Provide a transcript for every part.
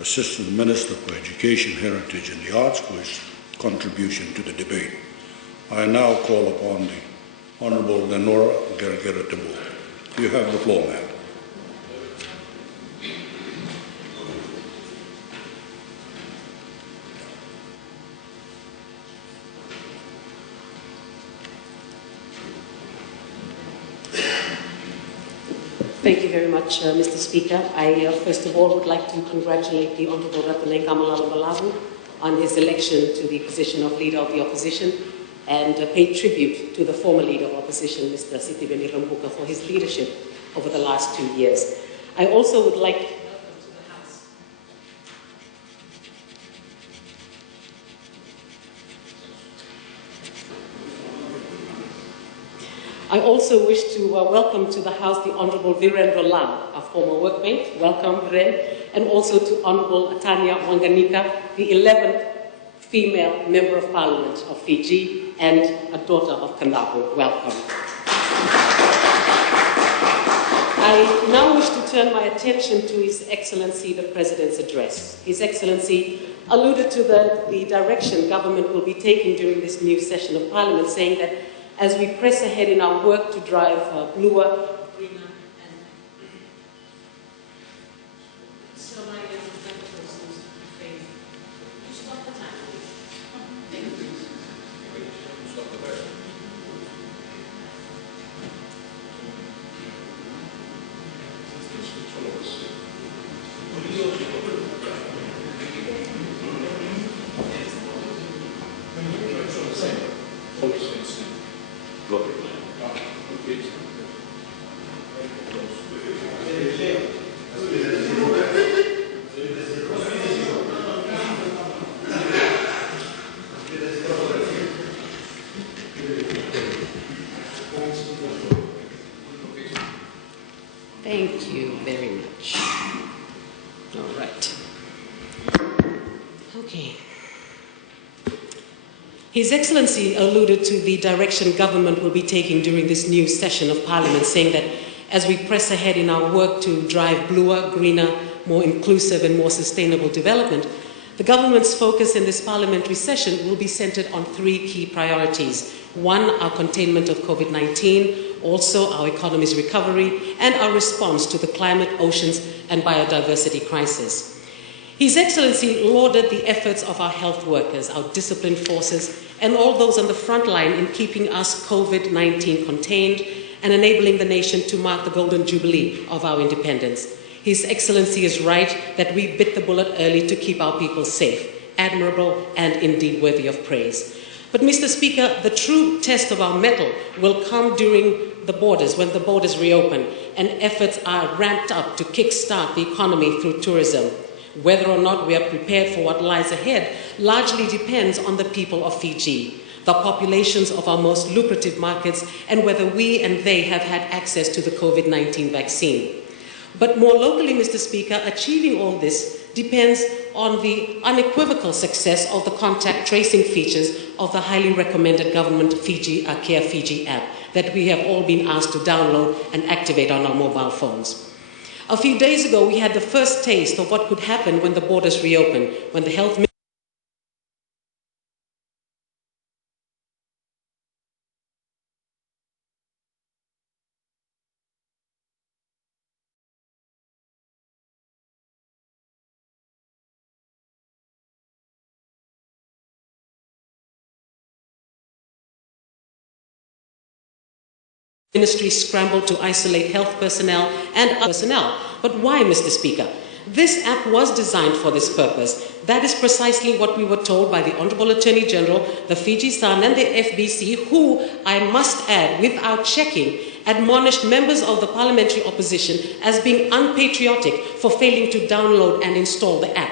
Assistant Minister for Education, Heritage and the Arts, for his contribution to the debate. I now call upon the Honourable Lenora Qereqeretabua. You have the floor, ma'am. Thank you very much, Mr. Speaker. I first of all would like to congratulate the Honourable Qereqeretabua on his election to the position of Leader of the Opposition and pay tribute to the former Leader of Opposition, Mr. Fijivillage, for his leadership over the last 2 years. I also would like I also wish to welcome to the House the Honourable Qereqeretabua, a former workmate. Welcome, Viren. And also to Honourable Tanya Wanganika, the 11th female Member of Parliament of Fiji and a daughter of Qereqeretabua. Welcome. I now wish to turn my attention to His Excellency the President's address. His Excellency alluded to the direction government will be taking during this new session of Parliament, saying that as we press ahead in our work to drive bluer, greener, and stop the time, please. Thank you very much. All right. Okay. His Excellency alluded to the direction government will be taking during this new session of Parliament, saying that as we press ahead in our work to drive bluer, greener, more inclusive and more sustainable development, the government's focus in this parliamentary session will be centered on 3 key priorities. 1, our containment of COVID-19, also our economy's recovery, and our response to the climate, oceans, and biodiversity crisis. His Excellency lauded the efforts of our health workers, our disciplined forces, and all those on the front line in keeping us COVID-19 contained and enabling the nation to mark the golden jubilee of our independence. His Excellency is right that we bit the bullet early to keep our people safe, admirable, and indeed worthy of praise. But Mr. Speaker, the true test of our mettle will come during the borders, when the borders reopen and efforts are ramped up to kickstart the economy through tourism. Whether or not we are prepared for what lies ahead largely depends on the people of Fiji, the populations of our most lucrative markets, and whether we and they have had access to the COVID-19 vaccine. But more locally, Mr. Speaker, achieving all this depends on the unequivocal success of the contact tracing features of the highly recommended government Care Fiji app that we have all been asked to download and activate on our mobile phones. A few days ago, we had the first taste of what could happen when the borders reopen, when the health Ministry scrambled to isolate health personnel and other personnel. But why, Mr. Speaker? This app was designed for this purpose. That is precisely what we were told by the Honourable Attorney General, the Fiji Sun and the FBC, who, I must add, without checking, admonished members of the parliamentary opposition as being unpatriotic for failing to download and install the app.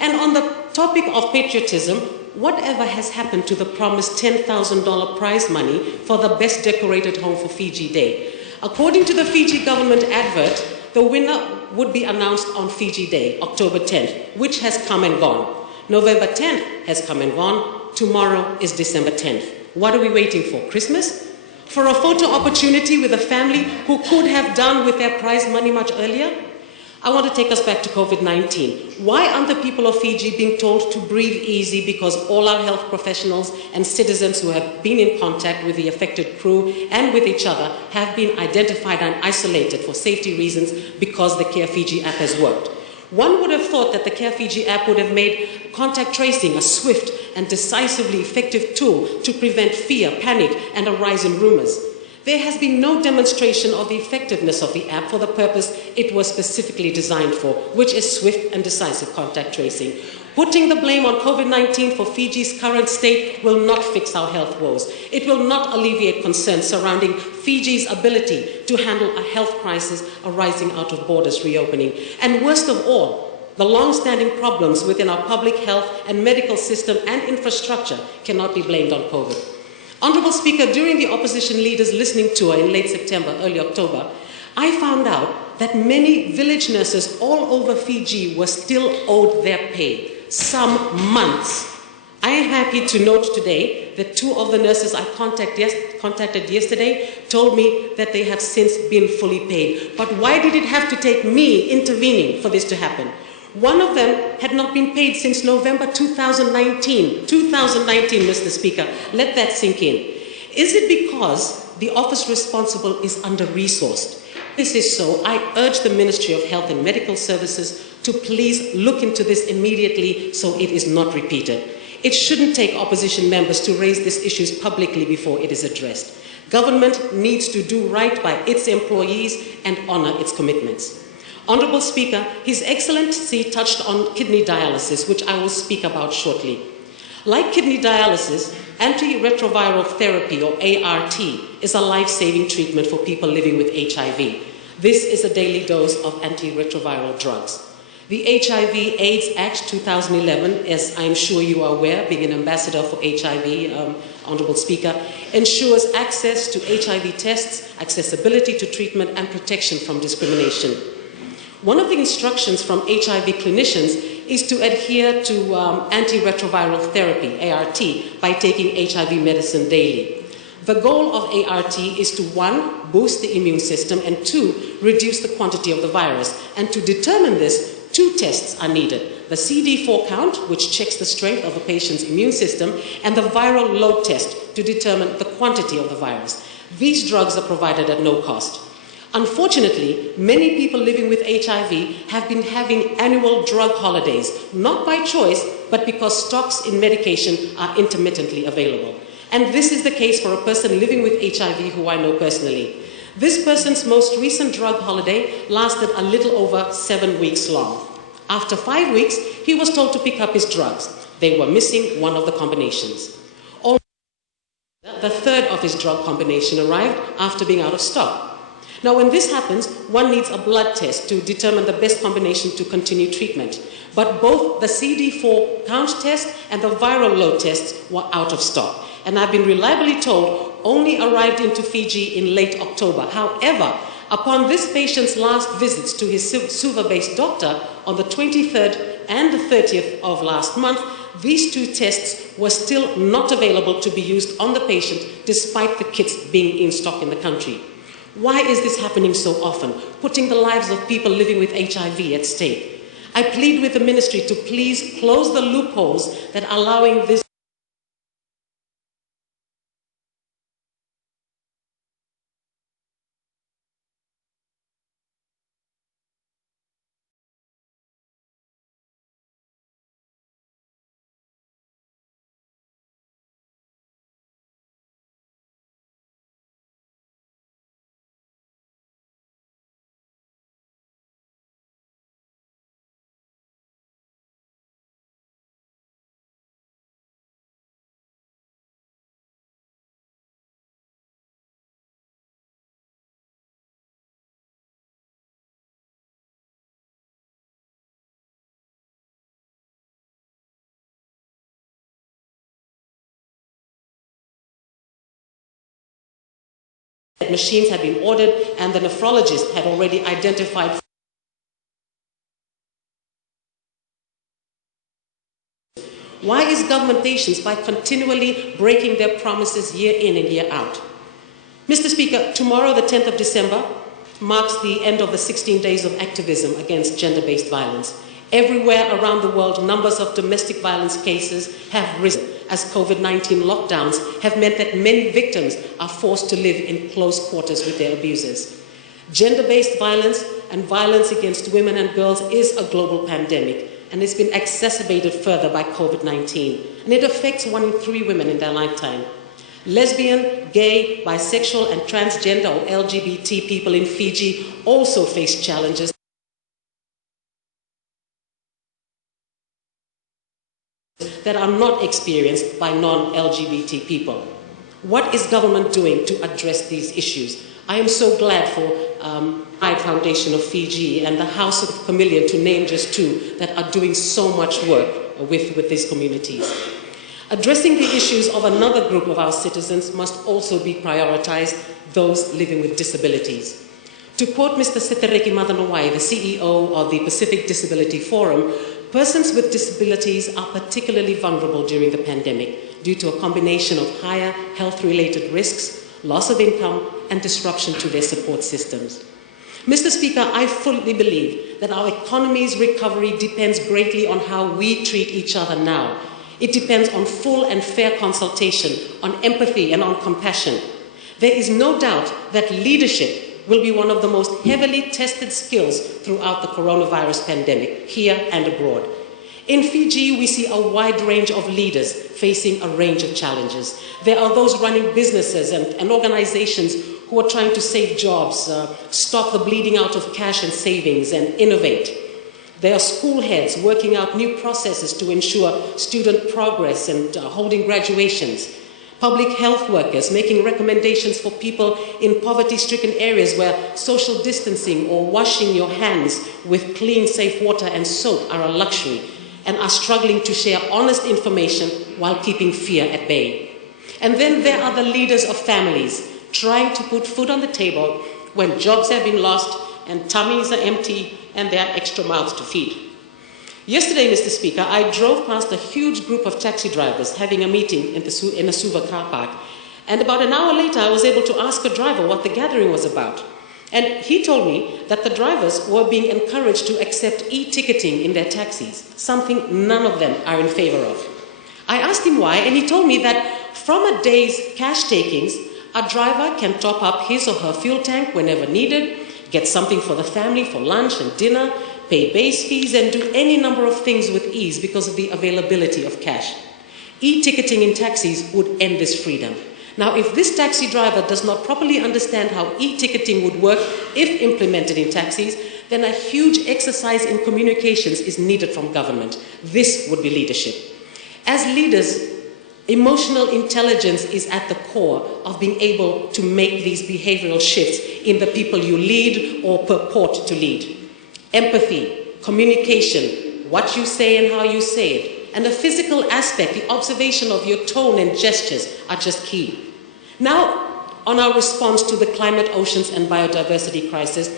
And on the topic of patriotism, whatever has happened to the promised $10,000 prize money for the best decorated home for Fiji Day? According to the Fiji government advert, the winner would be announced on Fiji Day, October 10th, which has come and gone. November 10th has come and gone. Tomorrow is December 10th. What are we waiting for? Christmas? For a photo opportunity with a family who could have done with their prize money much earlier? I want to take us back to COVID-19. Why aren't the people of Fiji being told to breathe easy because all our health professionals and citizens who have been in contact with the affected crew and with each other have been identified and isolated for safety reasons because the Care Fiji app has worked? One would have thought that the Care Fiji app would have made contact tracing a swift and decisively effective tool to prevent fear, panic, and a rise in rumors. There has been no demonstration of the effectiveness of the app for the purpose it was specifically designed for, which is swift and decisive contact tracing. Putting the blame on COVID-19 for Fiji's current state will not fix our health woes. It will not alleviate concerns surrounding Fiji's ability to handle a health crisis arising out of borders reopening. And worst of all, the long-standing problems within our public health and medical system and infrastructure cannot be blamed on COVID. Honourable Speaker, during the opposition leaders' listening tour in late September, early October, I found out that many village nurses all over Fiji were still owed their pay, some months. I am happy to note today that two of the nurses I contacted yesterday told me that they have since been fully paid. But why did it have to take me intervening for this to happen? One of them had not been paid since November 2019. 2019, Mr. Speaker. Let that sink in. Is it because the office responsible is under-resourced? If this is so, I urge the Ministry of Health and Medical Services to please look into this immediately so it is not repeated. It shouldn't take opposition members to raise these issues publicly before it is addressed. Government needs to do right by its employees and honour its commitments. Honourable Speaker, His Excellency touched on kidney dialysis, which I will speak about shortly. Like kidney dialysis, antiretroviral therapy, or ART, is a life-saving treatment for people living with HIV. This is a daily dose of antiretroviral drugs. The HIV/AIDS Act 2011, as I'm sure you are aware, being an ambassador for HIV, Honourable Speaker, ensures access to HIV tests, accessibility to treatment, and protection from discrimination. One of the instructions from HIV clinicians is to adhere to antiretroviral therapy, ART, by taking HIV medicine daily. The goal of ART is to, 1, boost the immune system, and 2, reduce the quantity of the virus. And to determine this, 2 tests are needed: the CD4 count, which checks the strength of a patient's immune system, and the viral load test to determine the quantity of the virus. These drugs are provided at no cost. Unfortunately, many people living with HIV have been having annual drug holidays, not by choice, but because stocks in medication are intermittently available. And this is the case for a person living with HIV who I know personally. This person's most recent drug holiday lasted a little over 7 weeks long. After 5 weeks, he was told to pick up his drugs. They were missing one of the combinations. The third of his drug combination arrived after being out of stock. Now, when this happens, one needs a blood test to determine the best combination to continue treatment. But both the CD4 count test and the viral load tests were out of stock. And I've been reliably told only arrived into Fiji in late October. However, upon this patient's last visits to his Suva-based doctor on the 23rd and the 30th of last month, these 2 tests were still not available to be used on the patient despite the kits being in stock in the country. Why is this happening so often, putting the lives of people living with HIV at stake? I plead with the ministry to please close the loopholes that are allowing this machines had been ordered and the nephrologist had already identified. Why is government patience by continually breaking their promises year in and year out? Mr. Speaker, tomorrow, the 10th of December, marks the end of the 16 days of activism against gender-based violence. Everywhere around the world, numbers of domestic violence cases have risen as COVID-19 lockdowns have meant that many victims are forced to live in close quarters with their abusers. Gender-based violence and violence against women and girls is a global pandemic, and it's been exacerbated further by COVID-19, and it affects 1 in 3 women in their lifetime. Lesbian, gay, bisexual, and transgender or LGBT people in Fiji also face challenges that are not experienced by non-LGBT people. What is government doing to address these issues? I am so glad for Pride Foundation of Fiji and the House of Chameleon, to name just 2, that are doing so much work with these communities. Addressing the issues of another group of our citizens must also be prioritized, those living with disabilities. To quote Mr. Qereqeretabua, the CEO of the Pacific Disability Forum, persons with disabilities are particularly vulnerable during the pandemic due to a combination of higher health-related risks, loss of income, and disruption to their support systems. Mr. Speaker, I fully believe that our economy's recovery depends greatly on how we treat each other now. It depends on full and fair consultation, on empathy and on compassion. There is no doubt that leadership will be one of the most heavily tested skills throughout the coronavirus pandemic, here and abroad. In Fiji, we see a wide range of leaders facing a range of challenges. There are those running businesses and organizations who are trying to save jobs, stop the bleeding out of cash and savings, and innovate. There are school heads working out new processes to ensure student progress and holding graduations. Public health workers making recommendations for people in poverty-stricken areas where social distancing or washing your hands with clean, safe water and soap are a luxury, and are struggling to share honest information while keeping fear at bay. And then there are the leaders of families trying to put food on the table when jobs have been lost and tummies are empty and there are extra mouths to feed. Yesterday, Mr. Speaker, I drove past a huge group of taxi drivers having a meeting in a Suva car park. And about an hour later, I was able to ask a driver what the gathering was about. And he told me that the drivers were being encouraged to accept e-ticketing in their taxis, something none of them are in favor of. I asked him why, and he told me that from a day's cash takings, a driver can top up his or her fuel tank whenever needed, get something for the family for lunch and dinner, pay base fees, and do any number of things with ease because of the availability of cash. E-ticketing in taxis would end this freedom. Now, if this taxi driver does not properly understand how e-ticketing would work if implemented in taxis, then a huge exercise in communications is needed from government. This would be leadership. As leaders, emotional intelligence is at the core of being able to make these behavioral shifts in the people you lead or purport to lead. Empathy, communication, what you say and how you say it, and the physical aspect, the observation of your tone and gestures are just key. Now, on our response to the climate, oceans, and biodiversity crisis,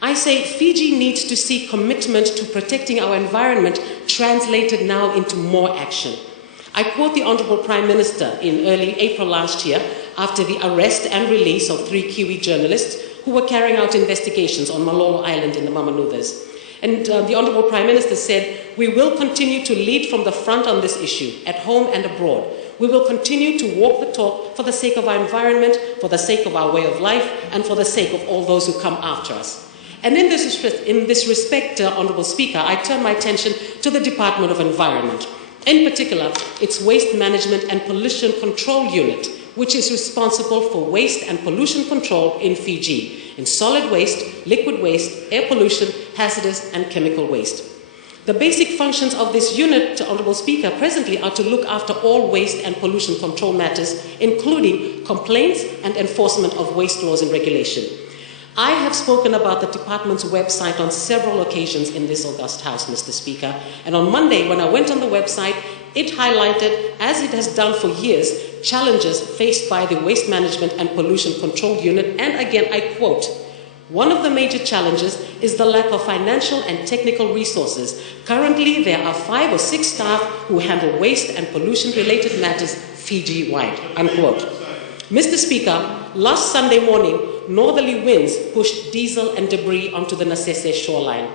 I say Fiji needs to see commitment to protecting our environment translated now into more action. I quote the Honourable Prime Minister in early April last year after the arrest and release of 3 Kiwi journalists who were carrying out investigations on Malolo Island in the Mamanuthas. And the Honourable Prime Minister said, "We will continue to lead from the front on this issue, at home and abroad. We will continue to walk the talk for the sake of our environment, for the sake of our way of life, and for the sake of all those who come after us." And in this respect, Honourable Speaker, I turn my attention to the Department of Environment. In particular, its Waste Management and Pollution Control Unit, which is responsible for waste and pollution control in Fiji, in solid waste, liquid waste, air pollution, hazardous and chemical waste. The basic functions of this unit, Honourable Speaker, presently are to look after all waste and pollution control matters, including complaints and enforcement of waste laws and regulation. I have spoken about the department's website on several occasions in this august House, Mr. Speaker, and on Monday when I went on the website, it highlighted, as it has done for years, challenges faced by the Waste Management and Pollution Control Unit, and again I quote, "One of the major challenges is the lack of financial and technical resources. Currently there are 5 or 6 staff who handle waste and pollution related matters Fiji-wide," unquote. Mr. Speaker, last Sunday morning, northerly winds pushed diesel and debris onto the Nasese shoreline.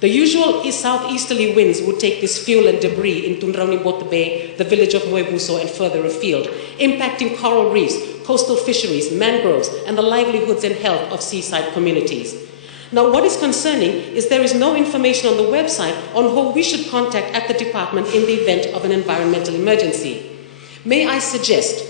The usual southeasterly winds would take this fuel and debris in Tundraunibot Bay, the village of Moebuso, and further afield, impacting coral reefs, coastal fisheries, mangroves, and the livelihoods and health of seaside communities. Now, what is concerning is there is no information on the website on who we should contact at the department in the event of an environmental emergency. May I suggest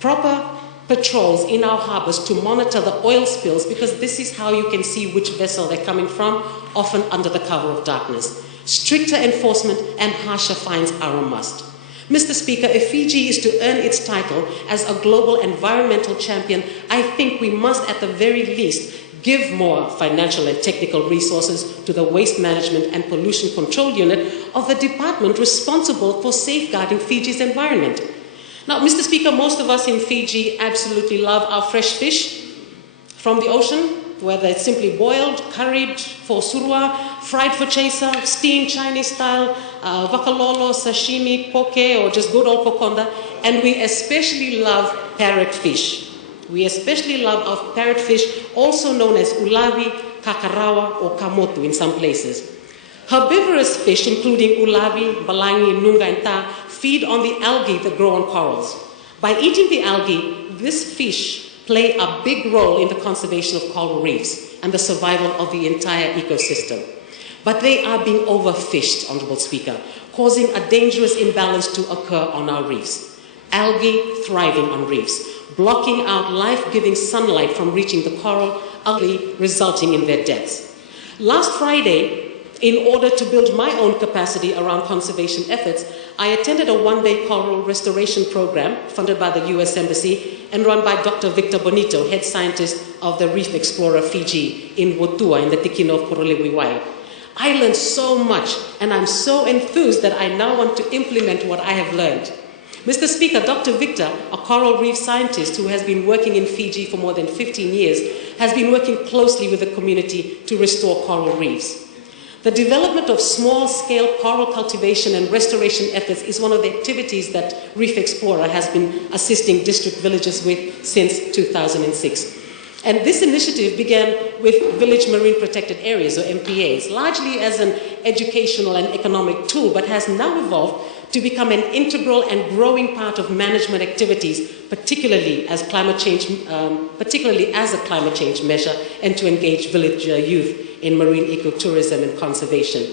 proper patrols in our harbors to monitor the oil spills, because this is how you can see which vessel they're coming from, often under the cover of darkness. Stricter enforcement and harsher fines are a must. Mr. Speaker, if Fiji is to earn its title as a global environmental champion, I think we must at the very least give more financial and technical resources to the Waste Management and Pollution Control Unit of the department responsible for safeguarding Fiji's environment. Now, Mr. Speaker, most of us in Fiji absolutely love our fresh fish from the ocean, whether it's simply boiled, curried for surua, fried for chaser, steamed Chinese style, vakalolo, sashimi, poke, or just good old kokonda. And we especially love parrotfish. We especially love our parrotfish, also known as ulawi, kakarawa, or kamotu in some places. Herbivorous fish, including ulawi, balangi, nunga, and ta, feed on the algae that grow on corals. By eating the algae, this fish play a big role in the conservation of coral reefs and the survival of the entire ecosystem. But they are being overfished, Honourable Speaker, causing a dangerous imbalance to occur on our reefs. Algae thriving on reefs, blocking out life-giving sunlight from reaching the coral, algae resulting in their deaths. Last Friday, in order to build my own capacity around conservation efforts, I attended a one-day coral restoration program funded by the US Embassy and run by Dr. Victor Bonito, head scientist of the Reef Explorer Fiji in Wotua in the Tikino of Qereqeretabua. I learned so much, and I'm so enthused that I now want to implement what I have learned. Mr. Speaker, Dr. Victor, a coral reef scientist who has been working in Fiji for more than 15 years, has been working closely with the community to restore coral reefs. The development of small-scale coral cultivation and restoration efforts is one of the activities that Reef Explorer has been assisting district villages with since 2006. And this initiative began with Village Marine Protected Areas, or MPAs, largely as an educational and economic tool, but has now evolved to become an integral and growing part of management activities, particularly as a climate change measure, and to engage village youth in marine ecotourism and conservation.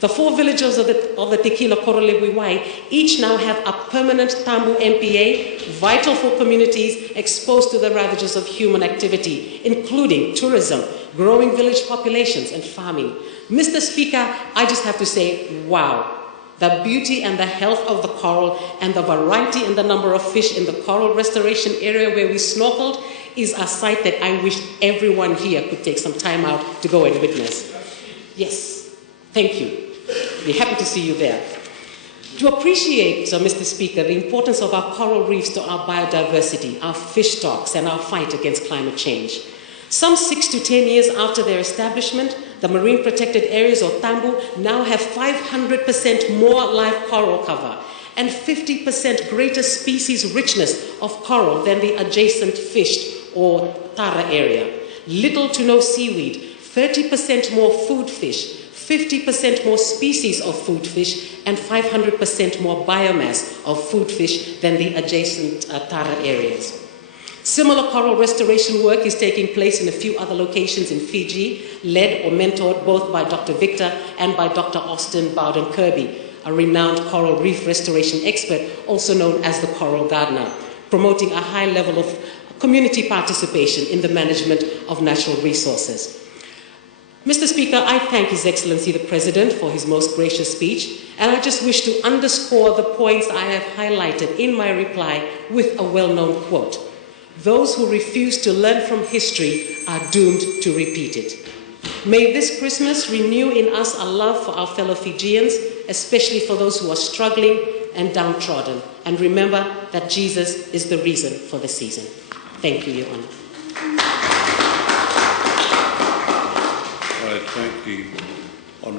The 4 villages of the Tikino Qereqeretabua each now have a permanent Tambu MPA, vital for communities exposed to the ravages of human activity, including tourism, growing village populations, and farming. Mr. Speaker, I just have to say, wow. The beauty and the health of the coral and the variety and the number of fish in the coral restoration area where we snorkeled is a sight that I wish everyone here could take some time out to go and witness. Yes, thank you. We're happy to see you there. To appreciate, Mr. Speaker, the importance of our coral reefs to our biodiversity, our fish stocks, and our fight against climate change. Some 6 to 10 years after their establishment, the Marine Protected Areas, or Tambu, now have 500% more live coral cover and 50% greater species richness of coral than the adjacent fished or Tara area. Little to no seaweed, 30% more food fish, 50% more species of food fish, and 500% more biomass of food fish than the adjacent Tara areas. Similar coral restoration work is taking place in a few other locations in Fiji, led or mentored both by Dr. Victor and by Dr. Austin Bowden-Kirby, a renowned coral reef restoration expert, also known as the Coral Gardener, promoting a high level of community participation in the management of natural resources. Mr. Speaker, I thank His Excellency the President for his most gracious speech, and I just wish to underscore the points I have highlighted in my reply with a well-known quote. Those who refuse to learn from history are doomed to repeat it. May this Christmas renew in us a love for our fellow Fijians, especially for those who are struggling and downtrodden. And remember that Jesus is the reason for the season. Thank you, Your Honour. I thank the